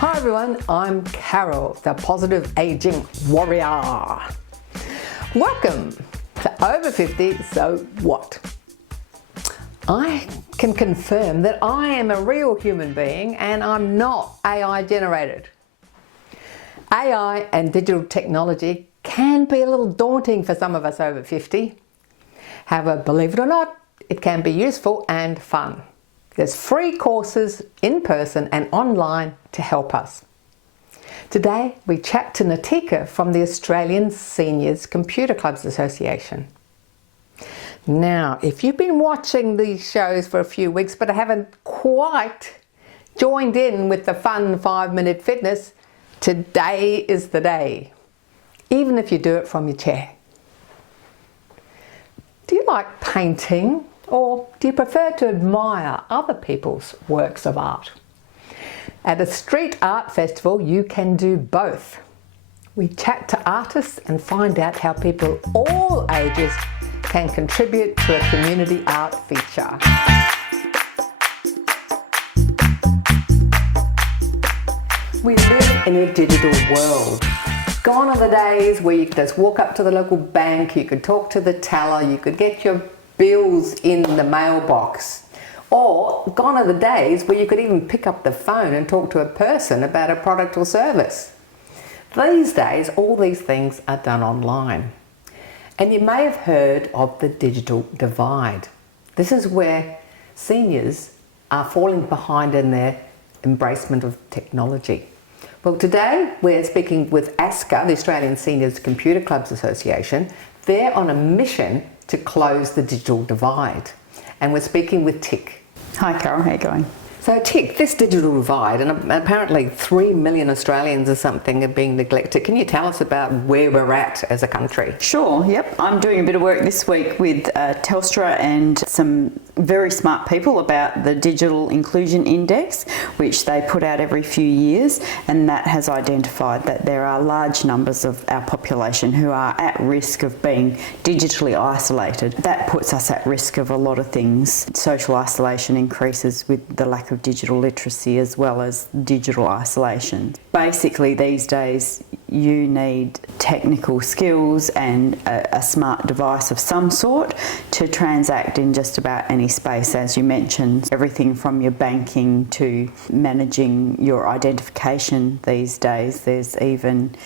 Hi everyone, I'm Carol, the Positive Aging Warrior. Welcome to Over 50, So What? I can confirm that I am a real human being and I'm not AI generated. AI and digital technology can be a little daunting for some of us over 50. However, believe it or not, it can be useful and fun. There's free courses in person and online to help us. Today we chat to Natika from the Australian Seniors Computer Clubs Association. Now, if you've been watching these shows for a few weeks but haven't quite joined in with the fun 5-minute fitness, today is the day, even if you do it from your chair. Do you like painting? Or do you prefer to admire other people's works of art? At a street art festival, you can do both. We chat to artists and find out how people all ages can contribute to a community art feature. We live in a digital world. Gone are the days where you could just walk up to the local bank, you could talk to the teller, you could get your bills in the mailbox. Or gone are the days where you could even pick up the phone and talk to a person about a product or service. These days, all these things are done online. And you may have heard of the digital divide. This is where seniors are falling behind in their embracement of technology. Well, today we're speaking with ASCCA, the Australian Seniors Computer Clubs Association. They're on a mission to close the digital divide. And we're speaking with Tick. Hi Carol, how are you going? So Tick, this digital divide, and apparently 3 million Australians or something are being neglected. Can you tell us about where we're at as a country? Sure, yep. I'm doing a bit of work this week with Telstra and some very smart people about the Digital Inclusion Index, which they put out every few years, and that has identified that there are large numbers of our population who are at risk of being digitally isolated. That puts us at risk of a lot of things. Social isolation increases with the lack of digital literacy as well as digital isolation. Basically these days you need technical skills and a smart device of some sort to transact in just about any space, as you mentioned. Everything from your banking to managing your identification these days. There's even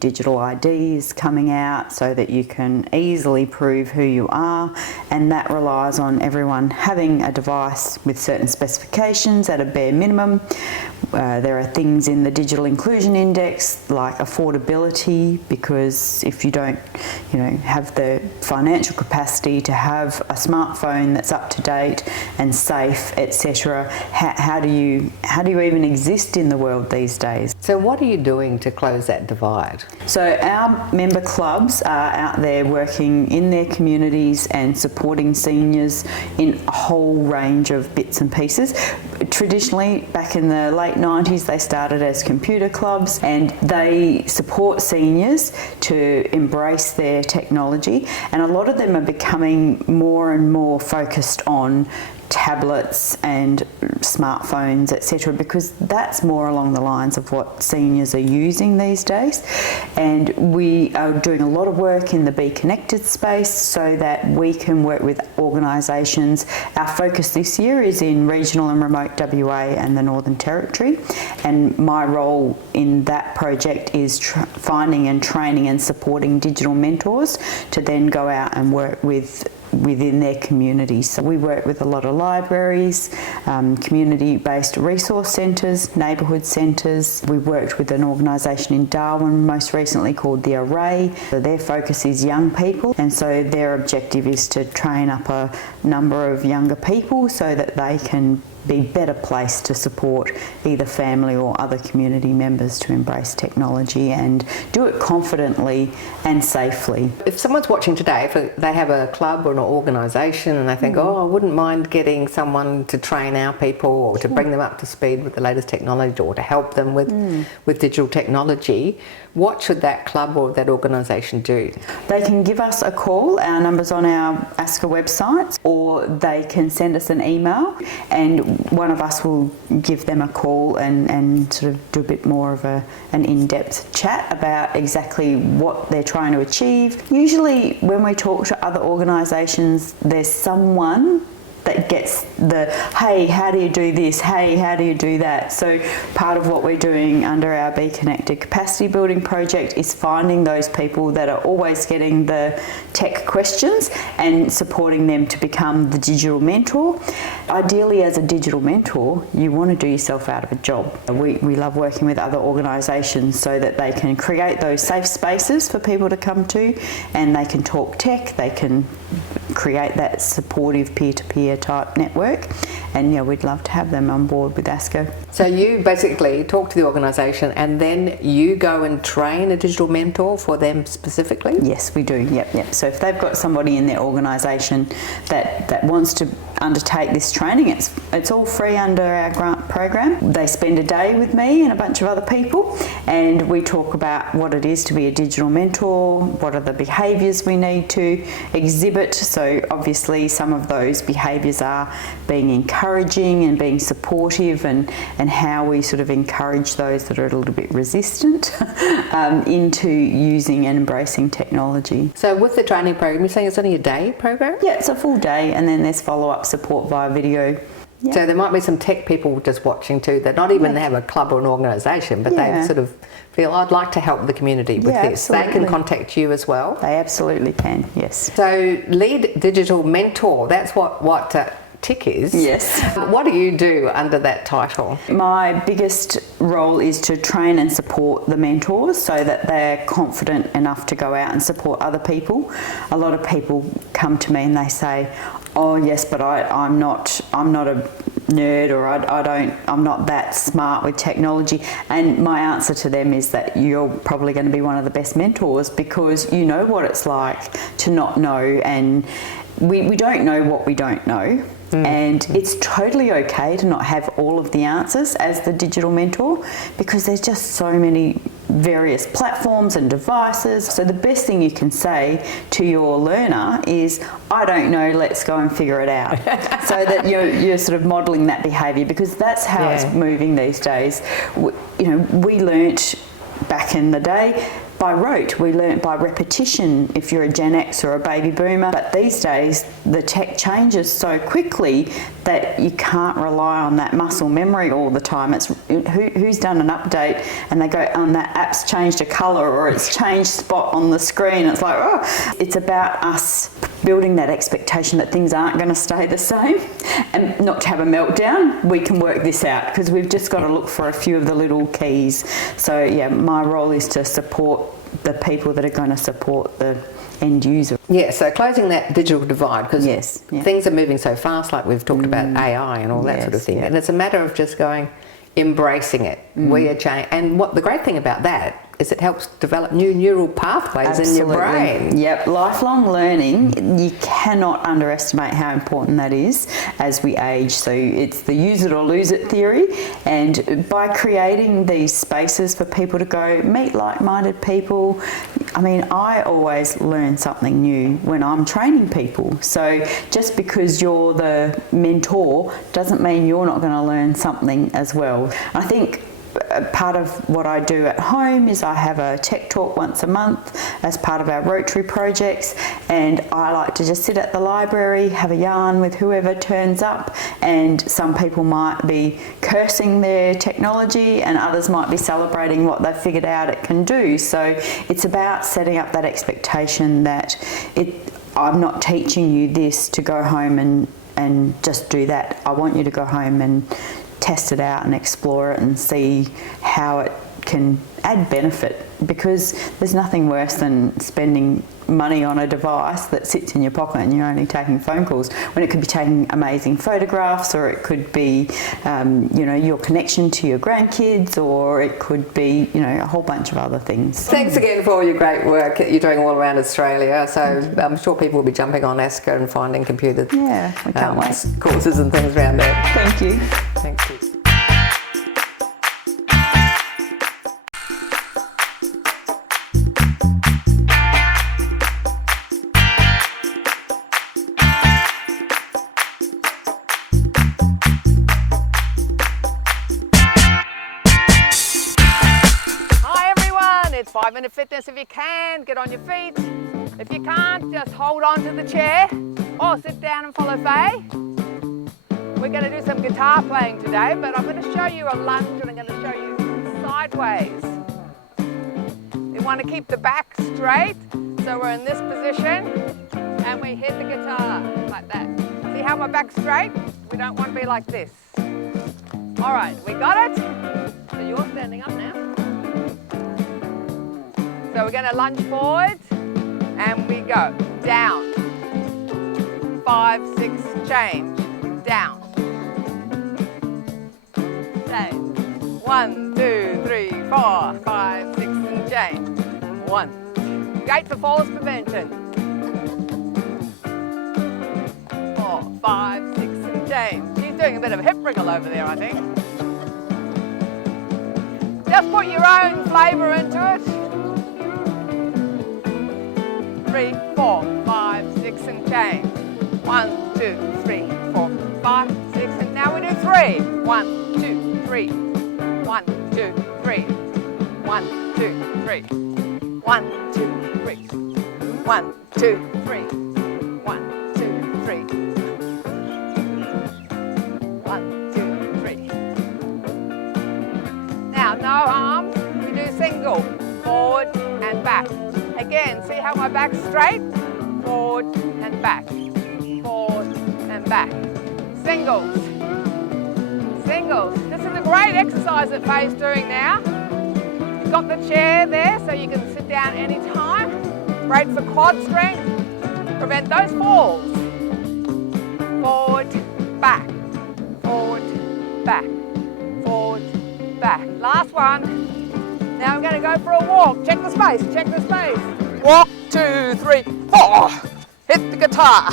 digital IDs coming out so that you can easily prove who you are, and that relies on everyone having a device with certain specifications at a bare minimum. There are things in the Digital Inclusion Index like affordability, because if you don't have the financial capacity to have a smartphone that's up to date and safe, etc., how do you even exist in the world these days? So what are you doing to close that divide? So our member clubs are out there working in their communities and supporting seniors in a whole range of bits and pieces. Traditionally, back in the late 90s, they started as computer clubs, and they support seniors to embrace their technology, and a lot of them are becoming more and more focused on tablets and smartphones, etc., because that's more along the lines of what seniors are using these days. And we are doing a lot of work in the Be Connected space so that we can work with organisations. Our focus this year is in regional and remote WA and the Northern Territory, and my role in that project is finding and training and supporting digital mentors to then go out and work with within their community. So we work with a lot of libraries, community-based resource centres, neighbourhood centres. We worked with an organisation in Darwin most recently called The Array. So their focus is young people, and so their objective is to train up a number of younger people so that they can be better placed to support either family or other community members to embrace technology and do it confidently and safely. If someone's watching today, if they have a club or an organisation and they think, oh, I wouldn't mind getting someone to train our people or to bring them up to speed with the latest technology or to help them with digital technology, what should that club or that organisation do? They can give us a call, our number's on our ASCCA website, or they can send us an email and one of us will give them a call and sort of do a bit more of an in-depth chat about exactly what they're trying to achieve. Usually when we talk to other organisations, there's someone that gets the, hey, how do you do this? Hey, how do you do that? So part of what we're doing under our Be Connected capacity building project is finding those people that are always getting the tech questions and supporting them to become the digital mentor. Ideally, as a digital mentor, you want to do yourself out of a job. We love working with other organisations so that they can create those safe spaces for people to come to, and they can talk tech, they can create that supportive peer-to-peer type network, and yeah, we'd love to have them on board with ASCCA. So you basically talk to the organisation and then you go and train a digital mentor for them specifically? Yes, we do. Yep. So if they've got somebody in their organisation that wants to undertake this training, it's all free under our grant program. They spend a day with me and a bunch of other people, and we talk about what it is to be a digital mentor, what are the behaviours we need to exhibit. So obviously some of those behaviours are being encouraging and being supportive, and how we sort of encourage those that are a little bit resistant into using and embracing technology. So with the training program, you're saying it's only a day program? Yeah, it's a full day, and then there's follow-up support via video. Yeah. So there might be some tech people just watching too that not even have a club or an organisation, but they sort of feel, I'd like to help the community with this. Absolutely. They can contact you as well? They absolutely can, yes. So lead digital mentor, that's what TIC is. Yes. What do you do under that title? My biggest role is to train and support the mentors so that they're confident enough to go out and support other people. A lot of people come to me and they say, oh yes, but I'm not a nerd, or I'm not that smart with technology. And my answer to them is that you're probably going to be one of the best mentors, because you know what it's like to not know, and we don't know what we don't know. And it's totally okay to not have all of the answers as the digital mentor, because there's just so many various platforms and devices. So the best thing you can say to your learner is, I don't know, let's go and figure it out. So that you're sort of modelling that behaviour, because that's how it's moving these days. We learnt back in the day by rote. We learnt by repetition if you're a Gen X or a baby boomer. But these days, the tech changes so quickly that you can't rely on that muscle memory all the time. It's who's done an update and they go, that app's changed a colour, or it's changed spot on the screen. It's like, oh. It's about us building that expectation that things aren't going to stay the same, and not to have a meltdown. We can work this out, because we've just got to look for a few of the little keys. So yeah, my role is to support the people that are going to support the end user. Yeah, so closing that digital divide, because things are moving so fast, like we've talked about AI and all that sort of thing. And it's a matter of just embracing it. We are changing. And what the great thing about that is it helps develop new neural pathways in your brain. Yep, lifelong learning, you cannot underestimate how important that is as we age. So it's the use it or lose it theory, and by creating these spaces for people to go meet like-minded people, I mean, I always learn something new when I'm training people. So just because you're the mentor doesn't mean you're not going to learn something as well. I think part of what I do at home is I have a tech talk once a month as part of our Rotary projects, and I like to just sit at the library, have a yarn with whoever turns up, and some people might be cursing their technology and others might be celebrating what they've figured out it can do. So it's about setting up that expectation that I'm not teaching you this to go home and just do that. I want you to go home and test it out and explore it and see how it can add benefit, because there's nothing worse than spending money on a device that sits in your pocket and you're only taking phone calls, when it could be taking amazing photographs, or it could be your connection to your grandkids, or it could be a whole bunch of other things. Thanks again for all your great work that you're doing all around Australia. So I'm sure people will be jumping on ASCCA and finding computer We can't wait. courses and things around there. Thank you. Thank you. It's 5-minute fitness. If you can, get on your feet. If you can't, just hold on to the chair or sit down and follow Faye. We're going to do some guitar playing today, but I'm going to show you a lunge and I'm going to show you sideways. You want to keep the back straight, so we're in this position and we hit the guitar like that. See how my back's straight? We don't want to be like this. All right, we got it? So you're standing up now. So we're going to lunge forward and we go down, 5, 6, change, down, change, 1, 2, 3, 4, 5, 6 and change, 1, great for falls prevention, 4, 5, 6 and change. She's doing a bit of a hip wriggle over there, I think. Just put your own flavour into it. 3, 4, 5, 6 and change. 1, 2, 3, 4, 5, 6 and now we do 3. 1, 2, 3. 1, 2, 3. 1, 2, 3. 1, 2, 3. 1, 2, 3. 1, 2, 3. 1, 2, 3. Now no arms, we do single, forward and back. Again, see how my back's straight? Forward and back, forward and back. Singles, singles. This is a great exercise that Faye's doing now. You've got the chair there so you can sit down anytime. Great for quad strength, prevent those falls. Forward, back, forward, back, forward, back. Last one. Now we're going to go for a walk. Check the space, check the space. Walk, 2, 3, 4. Hit the guitar.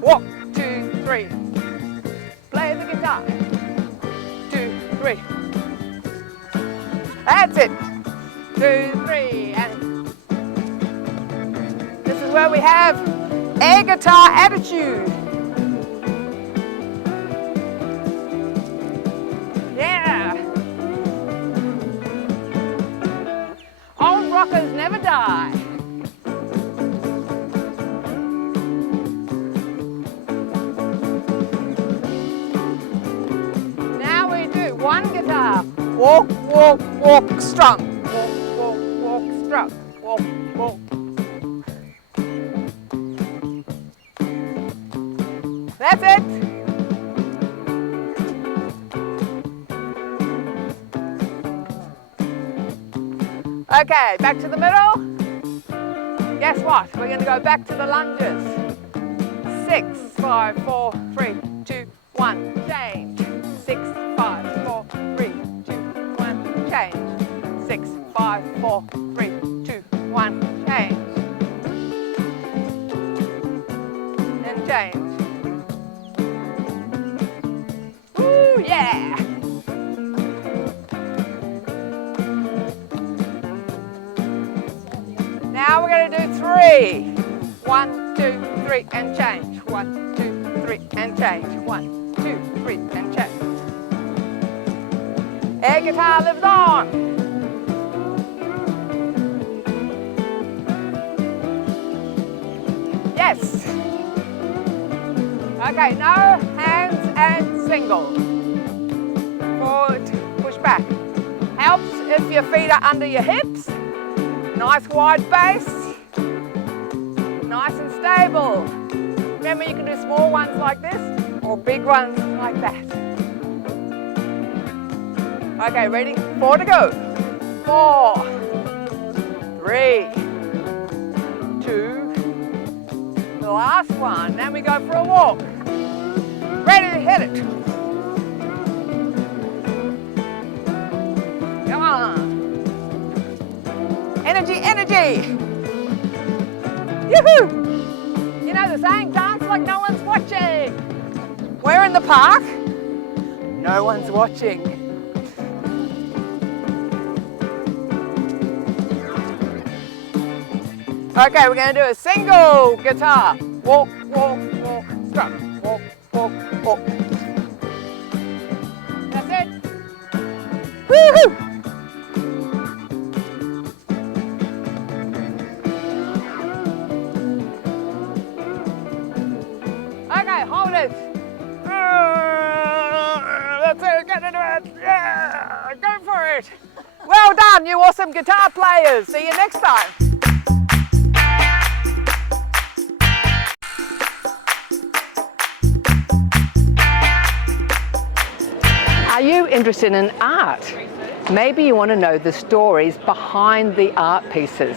Walk, 2, 3. Play the guitar. 2, 3. That's it. 2, 3. And this is where we have air guitar attitude. Yeah. Old rockers never die. Now we do one guitar. Walk, walk, walk, strum. Walk, walk, walk, strum. Walk, walk. That's it. Okay, back to the middle. Guess what? We're going to go back to the lunges. 6, 5, 4, 3, 2, 1, change. 6, 5, 4, 3, 2, 1, change. 6, 5, 4, 3, 2, 1, change. And change. Woo, yeah! Now we're going to do 3. 1, 2, 3 and change. 1, 2, 3 and change. 1, 2, 3 and change. Air guitar lives on. Yes. Okay, no hands and single. Forward, push back. Helps if your feet are under your hips. Nice wide base. nice and stable. Remember, you can do small ones like this or big ones like that. Okay, ready? 4 to go. 4, 3, 2, the last one. Then we go for a walk. Ready to hit it. Come on. Energy, energy. Yoo-hoo! You know the saying, dance like no one's watching. We're in the park. No one's watching. Okay, we're going to do a single guitar. Walk, walk, walk, strum. Walk, walk, walk. That's it. Woo-hoo! Okay, hold it. That's it, get into it. Yeah, go for it. Well done, you awesome guitar players. See you next time. Are you interested in art? Maybe you want to know the stories behind the art pieces.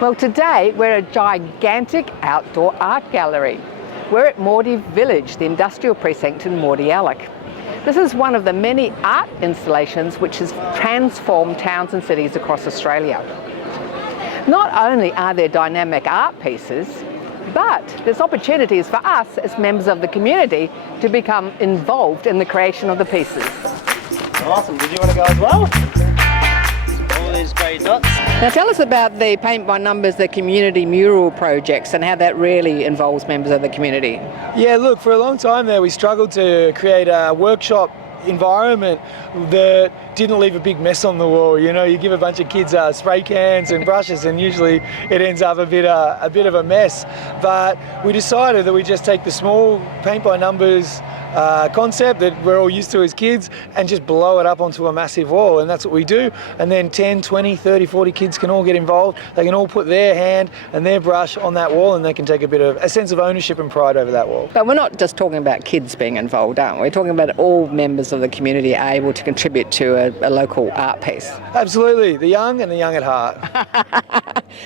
Well, today we're at a gigantic outdoor art gallery. We're at Mordy Village, the industrial precinct in Mordialloc. This is one of the many art installations which has transformed towns and cities across Australia. Not only are there dynamic art pieces, but there's opportunities for us as members of the community to become involved in the creation of the pieces. Awesome, did you want to go as well? All these grey dots. Now tell us about the Paint by Numbers, the community mural projects, and how that really involves members of the community. Yeah, look, for a long time there we struggled to create a workshop environment that didn't leave a big mess on the wall. You know, you give a bunch of kids spray cans and brushes and usually it ends up a bit of a mess. But we decided that we just take the small paint by numbers concept that we're all used to as kids and just blow it up onto a massive wall, and that's what we do. And then 10, 20, 30, 40 kids can all get involved. They can all put their hand and their brush on that wall and they can take a sense of ownership and pride over that wall. But we're not just talking about kids being involved, aren't we? We're talking about all members of the community are able to contribute to a local art piece. Absolutely, the young and the young at heart.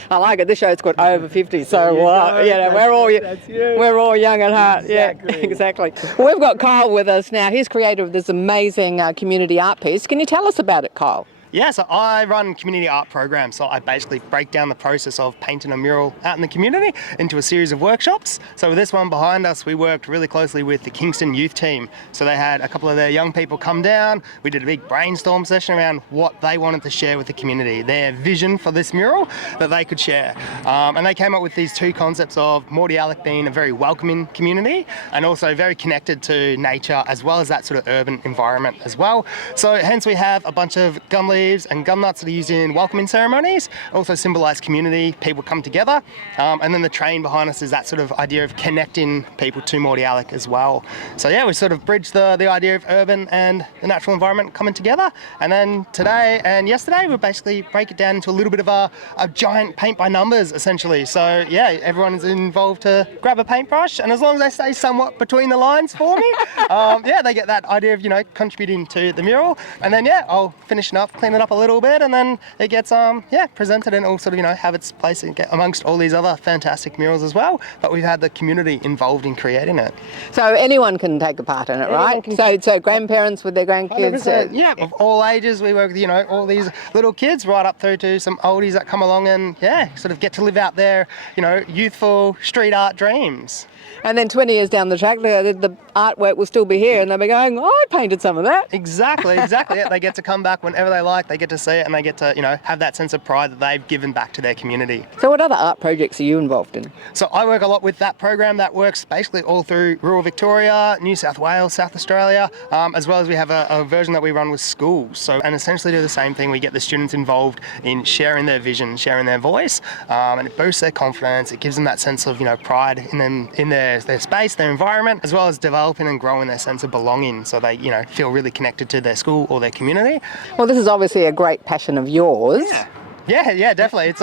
I like it. This show's called Over 50, so we're all young at heart. Exactly. Yeah, exactly. We've got Kyle with us now. He's creator of this amazing community art piece. Can you tell us about it, Kyle? Yeah, so I run community art programs, so I basically break down the process of painting a mural out in the community into a series of workshops. So with this one behind us, we worked really closely with the Kingston youth team. So they had a couple of their young people come down. We did a big brainstorm session around what they wanted to share with the community, their vision for this mural that they could share. And they came up with these two concepts of Mordialloc being a very welcoming community and also very connected to nature as well as that sort of urban environment as well. So hence we have a bunch of gum leaves and gum nuts that are used in welcoming ceremonies, also symbolise community, people come together, and then the train behind us is that sort of idea of connecting people to Mordialloc as well. So yeah, we sort of bridged the idea of urban and the natural environment coming together, and then today and yesterday we basically break it down into a little bit of a giant paint by numbers essentially. So yeah, everyone is involved to grab a paintbrush, and as long as they stay somewhat between the lines for me, yeah, they get that idea of, you know, contributing to the mural, and then yeah, I'll finish it up, clean it up a little bit, and then it gets yeah, presented and all sort of, you know, have its place amongst all these other fantastic murals as well. But we've had the community involved in creating it. So anyone can take a part in it, right? So grandparents with their grandkids. Yeah, of all ages. We work with, you know, all these little kids right up through to some oldies that come along and yeah, sort of get to live out their, you know, youthful street art dreams. And then 20 years down the track, the artwork will still be here and they'll be going, oh, I painted some of that. Exactly. Yeah, they get to come back whenever they like, they get to see it, and they get to, you know, have that sense of pride that they've given back to their community. So what other art projects are you involved in? So I work a lot with that program that works basically all through rural Victoria, New South Wales, South Australia, as well as we have a version that we run with schools. So, and essentially do the same thing. We get the students involved in sharing their vision, sharing their voice, and it boosts their confidence. It gives them that sense of, you know, pride in them, in their space, their environment, as well as developing and growing their sense of belonging, so they, you know, feel really connected to their school or their community. Well, this is obviously a great passion of yours. Yeah. Yeah, definitely. It's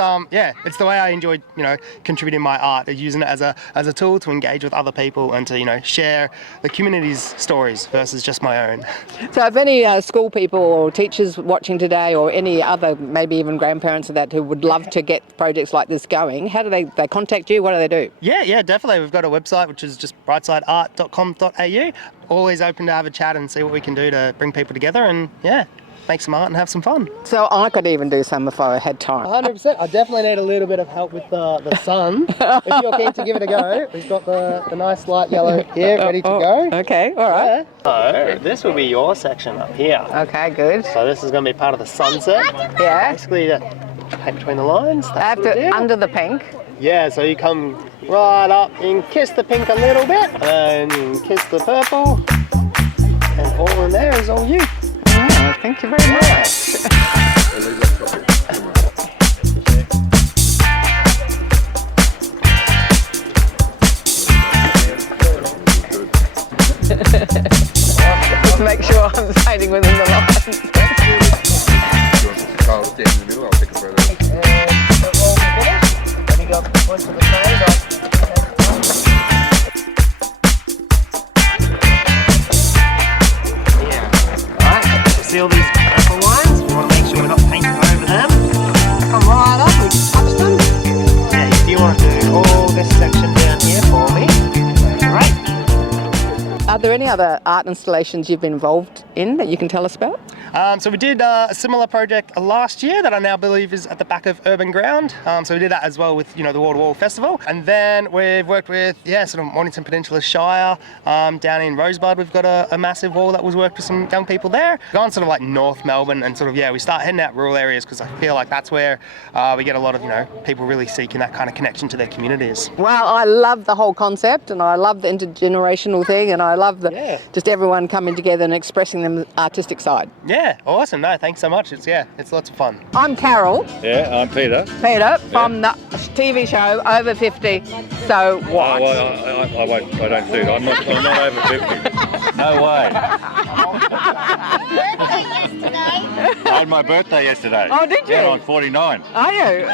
the way I enjoy, contributing my art, using it as a tool to engage with other people and to, share the community's stories versus just my own. So if any school people or teachers watching today, or any other, maybe even grandparents of that, who would love to get projects like this going, how do they contact you? What do they do? Yeah, definitely. We've got a website, which is just brightsideart.com.au. Always open to have a chat and see what we can do to bring people together and, make some art and have some fun. So I could even do some if I had time. 100%. I definitely need a little bit of help with the sun. If you're keen to give it a go, we've got the nice light yellow here ready to go. Okay, all right. So this will be your section up here. Okay, good. So this is going to be part of the sunset. Yeah. Basically, to paint between the lines. I have to under the pink. Yeah, so you come right up and kiss the pink a little bit, and kiss the purple, and all in there is all you. Oh, thank you very much. Make sure I'm staying within the lines. Carl, stand in the middle, I'll take a photo. All finished. Then you got one to the side. See all these purple lines? We want to make sure we're not painting over them. Come right up and touch them. Yeah, if you want to do all this section down here for me, great. Are there any other art installations you've been involved in that you can tell us about? So we did a similar project last year that I now believe is at the back of Urban Ground. So we did that as well with the Wall to Wall Festival, and then we've worked with sort of Mornington Peninsula Shire. Down in Rosebud we've got a massive wall that was worked with some young people there. Gone sort of like North Melbourne and sort of we start heading out rural areas because I feel like that's where we get a lot of people really seeking that kind of connection to their communities. Well, I love the whole concept, and I love the intergenerational thing, and I love just everyone coming together and expressing their artistic side. Yeah, awesome. No, thanks so much. It's lots of fun. I'm Carol. Yeah, I'm Peter. Peter from the TV show Over 50. So what? I don't see it. I'm not over 50. No way. I had my birthday yesterday. Oh, did you? Yeah, I'm 49. Are you?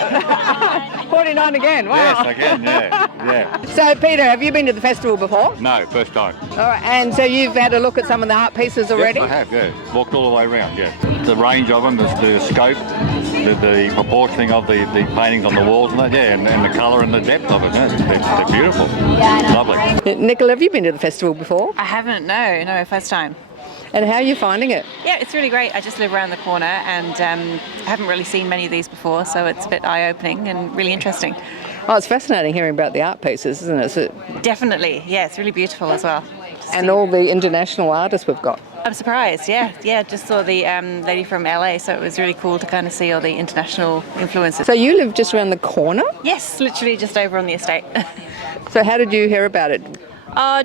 49 again, wow. Yes, again, yeah. So Peter, have you been to the festival before? No, first time. All right, and so you've had a look at some of the art pieces already? Yes, I have, yeah. Walked all the way around, yeah. The range of them, the scope, the proportioning of the paintings on the walls and that, and the colour and the depth of it, they're beautiful. Lovely. Nicola, have you been to the festival before? I haven't, no, first time. And how are you finding it? Yeah, it's really great. I just live around the corner and I haven't really seen many of these before, so it's a bit eye-opening and really interesting. Oh, it's fascinating hearing about the art pieces, isn't it? Definitely, yeah, it's really beautiful as well. And all the international artists we've got. I'm surprised, yeah. Just saw the lady from LA, so it was really cool to kind of see all the international influences. So you live just around the corner? Yes, literally just over on the estate. So how did you hear about it?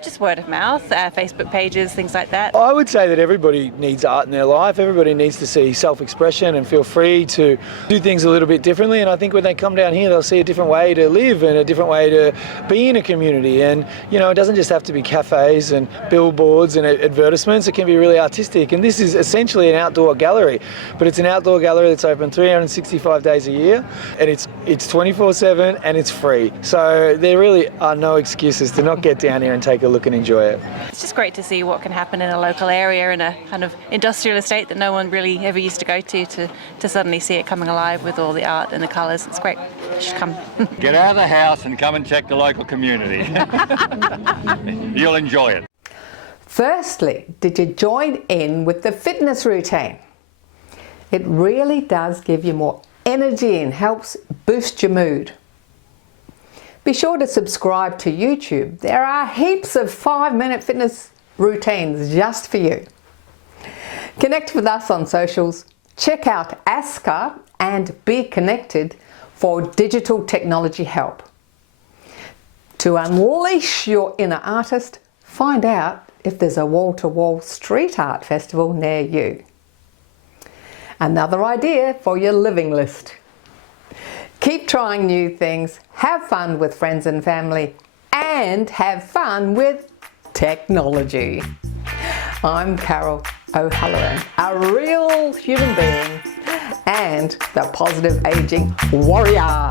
Just word of mouth, Facebook pages, things like that. I would say that everybody needs art in their life. Everybody needs to see self-expression and feel free to do things a little bit differently. And I think when they come down here, they'll see a different way to live and a different way to be in a community. And, it doesn't just have to be cafes and billboards and advertisements. It can be really artistic. And this is essentially an outdoor gallery, but it's an outdoor gallery that's open 365 days a year, and it's 24/7 and it's free. So there really are no excuses to not get down here and take a look and enjoy it. It's just great to see what can happen in a local area, in a kind of industrial estate that no one really ever used to go to suddenly see it coming alive with all the art and the colours. It's great. You should come. Get out of the house and come and check the local community. You'll enjoy it. Firstly, did you join in with the fitness routine? It really does give you more energy and helps boost your mood. Be sure to subscribe to YouTube. There are heaps of 5-minute fitness routines just for you. Connect with us on socials. Check out ASCCA and Be Connected for digital technology help. To unleash your inner artist, find out if there's a wall-to-wall street art festival near you. Another idea for your living list. Keep trying new things, have fun with friends and family, and have fun with technology. I'm Carol O'Halloran, a real human being, and the Positive Aging Warrior.